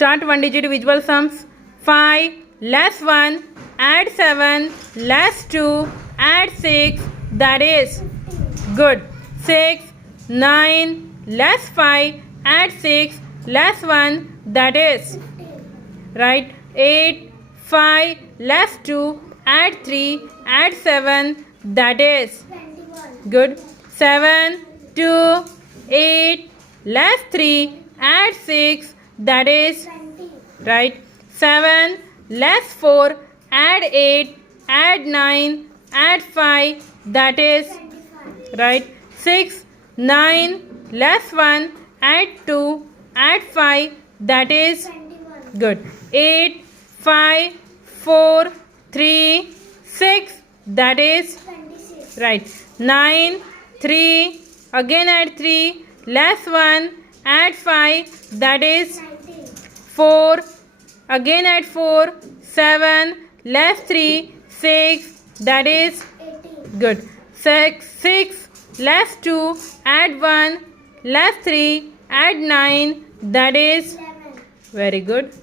Start one digit visual sums. 5 less 1, add 7, less 2, add 6, that is good. 6, 9, less 5, add 6, less 1, that is right. 8, 5, less 2, add 3, add 7, that is good. 7, 2, 8, less 3, add 6, that is right. 7, less 4, add 8, add 9, add 5, that is right. 6, 9, less 1, add 2, add 5, that is good. 8, 5, 4, 3, 6, that is right. 9, 3, again add 3, less 1, add 5, that is 4, again add 4, 7, less 3, 6, that is good. 6, less 2, add 1, less 3, add 9, that is very good.